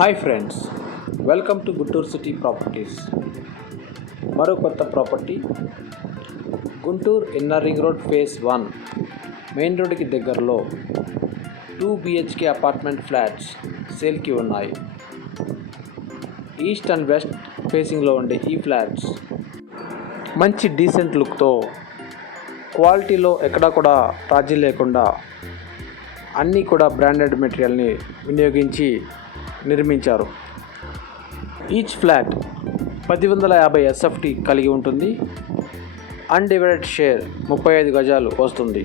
Hi friends, welcome to Guntur city properties. మరో కొత్త ప్రాపర్టీ Guntur inner ring road phase 1 మెయిన్ రోడ్డుకి దగ్గరలో 2 BHK అపార్ట్మెంట్ ఫ్లాట్స్ సేల్కి ఉన్నాయి. ఈస్ట్ అండ్ వెస్ట్ ఫేసింగ్లో ఉండే ఈ ఫ్లాట్స్ మంచి డీసెంట్ లుక్తో, క్వాలిటీలో ఎక్కడా కూడా రాజీ లేకుండా అన్నీ కూడా బ్రాండెడ్ మెటీరియల్ని వినియోగించి నిర్మించారు. ఈచ్ ఫ్లాట్ 1050 SFT కలిగి ఉంటుంది. అన్డివైడెడ్ షేర్ 35 గజాలు వస్తుంది.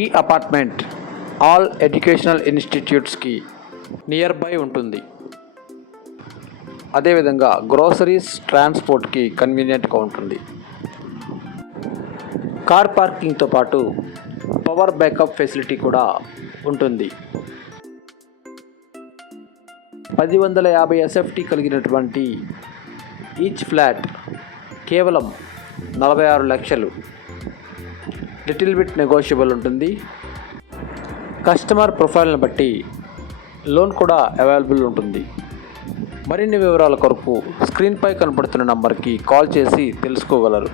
ఈ అపార్ట్మెంట్ ఆల్ ఎడ్యుకేషనల్ ఇన్స్టిట్యూట్స్కి నియర్ బై ఉంటుంది. అదేవిధంగా గ్రోసరీస్, ట్రాన్స్పోర్ట్కి కన్వీనియంట్గా ఉంటుంది. కార్ పార్కింగ్తో పాటు పవర్ బ్యాకప్ ఫెసిలిటీ కూడా ఉంటుంది. 1050 SFT కలిగినటువంటి ఈచ్ ఫ్లాట్ కేవలం 46 లక్షలు. లిటిల్ బిట్ నెగోషియబుల్ ఉంటుంది. కస్టమర్ ప్రొఫైల్ని బట్టి లోన్ కూడా అవైలబుల్ ఉంటుంది. మరిన్ని వివరాల కొరకు స్క్రీన్పై కనపడుతున్న నంబర్కి కాల్ చేసి తెలుసుకోగలరు.